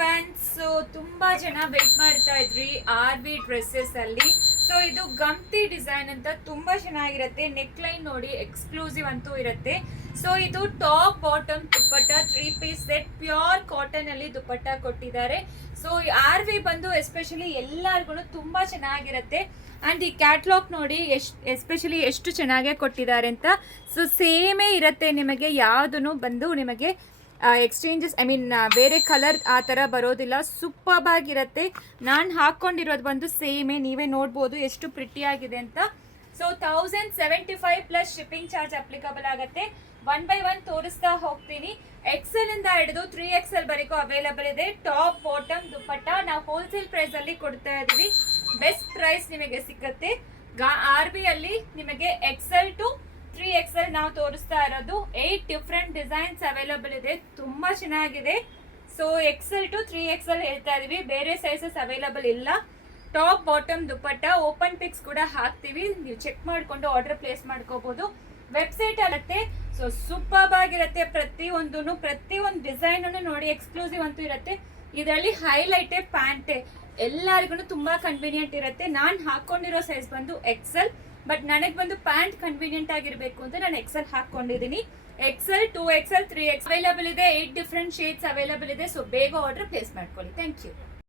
Everyone. So ತುಂಬಾ ಜನ wait ಮಾಡ್ತಾ ಇದ್ರಿ RV ಡ್ರೆಸ್ಸಸ್ ಅಲ್ಲಿ. ಸೊ ಇದು ಗಮ್ತಿ ಡಿಸೈನ್ ಅಂತ ತುಂಬಾ ಚೆನ್ನಾಗಿರುತ್ತೆ. ನೆಕ್ ಲೈನ್ ನೋಡಿ ಎಕ್ಸ್ಕ್ಲೂಸಿವ್ ಅಂತೂ ಇರುತ್ತೆ. ಸೊ ಇದು ಟಾಪ್ ಬಾಟಮ್ ದುಪ್ಪಟ್ಟ 3 ಪೀಸ್ ಸೆಟ್ ಪ್ಯೂರ್ ಕಾಟನ್ ಅಲ್ಲಿ ದುಪ್ಪಟ್ಟ ಕೊಟ್ಟಿದ್ದಾರೆ. ಸೊ RV ಬಂದು ಎಸ್ಪೆಷಲಿ ಎಲ್ಲರಿಗೂ ತುಂಬಾ ಚೆನ್ನಾಗಿರುತ್ತೆ. ಅಂಡ್ ಈ ಕ್ಯಾಟ್ಲಾಗ್ ನೋಡಿ ಎಸ್ಪೆಷಲಿ ಎಷ್ಟು ಚೆನ್ನಾಗಿ ಕೊಟ್ಟಿದ್ದಾರೆ ಅಂತ. ಸೊ ಸೇಮೇ ಇರುತ್ತೆ ನಿಮಗೆ, ಯಾವುದನ್ನು ಬಂದು ನಿಮಗೆ ಎಕ್ಸ್ಚೇಂಜಸ್ ಬೇರೆ ಕಲರ್ ಆ ಥರ ಬರೋದಿಲ್ಲ. ಸೂಪರ್ಬ್ ಆಗಿರುತ್ತೆ. ನಾನು ಹಾಕ್ಕೊಂಡಿರೋದು ಬಂದು ಸೇಮೇ, ನೀವೇ ನೋಡ್ಬೋದು ಎಷ್ಟು ಪ್ರಿಟಿಯಾಗಿದೆ ಅಂತ. So 1075 plus shipping charge applicable ಆಗುತ್ತೆ. 1 by 1 ತೋರಿಸ್ತಾ ಹೋಗ್ತೀನಿ. XL ಇಂದ ಹಿಡಿದು 3XL ವರೆಗೂ ಅವೈಲಬಲ್ ಇದೆ. ಟಾಪ್ ಬಾಟಮ್ ದುಪ್ಪಟ್ಟ ನಾವು ಹೋಲ್ಸೇಲ್ ಪ್ರೈಸ್ ಅಲ್ಲಿ ಕೊಡ್ತಾ ಇದೀವಿ. ಬೆಸ್ಟ್ ಪ್ರೈಸ್ ನಿಮಗೆ ಸಿಗುತ್ತೆ. RV ಅಲ್ಲಿ ನಿಮಗೆ XL to 3XL ನಾವು ತೋರಿಸ್ತಾ ಇರೋದು. 8 ಡಿಫ್ರೆಂಟ್ ಡಿಸೈನ್ಸ್ ಅವೈಲಬಲ್ ಇದೆ. ತುಂಬಾ ಚೆನ್ನಾಗಿದೆ. ಸೊ XL to 3XL ಹೇಳ್ತಾ ಇದೀವಿ, ಬೇರೆ ಸೈಜಸ್ ಅವೈಲಬಲ್ ಇಲ್ಲ. ಟಾಪ್ ಬಾಟಮ್ ದುಪ್ಪಟ್ಟ ಓಪನ್ ಪಿಕ್ಸ್ ಕೂಡ ಹಾಕ್ತೀವಿ, ನೀವು ಚೆಕ್ ಮಾಡಿಕೊಂಡು ಆರ್ಡರ್ ಪ್ಲೇಸ್ ಮಾಡ್ಕೋಬಹುದು. ವೆಬ್ಸೈಟ್ ಅಲ್ಲತ್ತೆ. ಸೊ ಸೂಪರ್ಬ್ ಆಗಿರುತ್ತೆ. ಪ್ರತಿಯೊಂದು ಡಿಸೈನ್ ಅನ್ನು ನೋಡಿ ಎಕ್ಸ್ಕ್ಲೂಸಿವ್ ಅಂತೂ ಇರುತ್ತೆ. ಇದರಲ್ಲಿ ಹೈಲೈಟೇ ಪ್ಯಾಂಟೆ, ಎಲ್ಲರಿಗೂ ತುಂಬಾ ಕನ್ವೀನಿಯಂಟ್ ಇರುತ್ತೆ. ನಾನು ಹಾಕೊಂಡಿರೋ ಸೈಜ್ ಬಂದು XL, ಬಟ್ ನನಗೆ ಬಂದು ಪ್ಯಾಂಟ್ ಕನ್ವೀನಿಯಂಟ್ ಆಗಿರಬೇಕು ಅಂತ ನಾನು XL ಹಾಕೊಂಡಿದ್ದೀನಿ. XL 2XL 3XL ಅವೈಲಬಲ್ ಇದೆ. 8 ಡಿಫ್ರೆಂಟ್ ಶೇಡ್ಸ್ ಅವೈಲಬಲ್ ಇದೆ. ಸೊ ಬೇಗ ಆರ್ಡರ್ ಪ್ಲೇಸ್ ಮಾಡ್ಕೊಳ್ಳಿ. Thank you.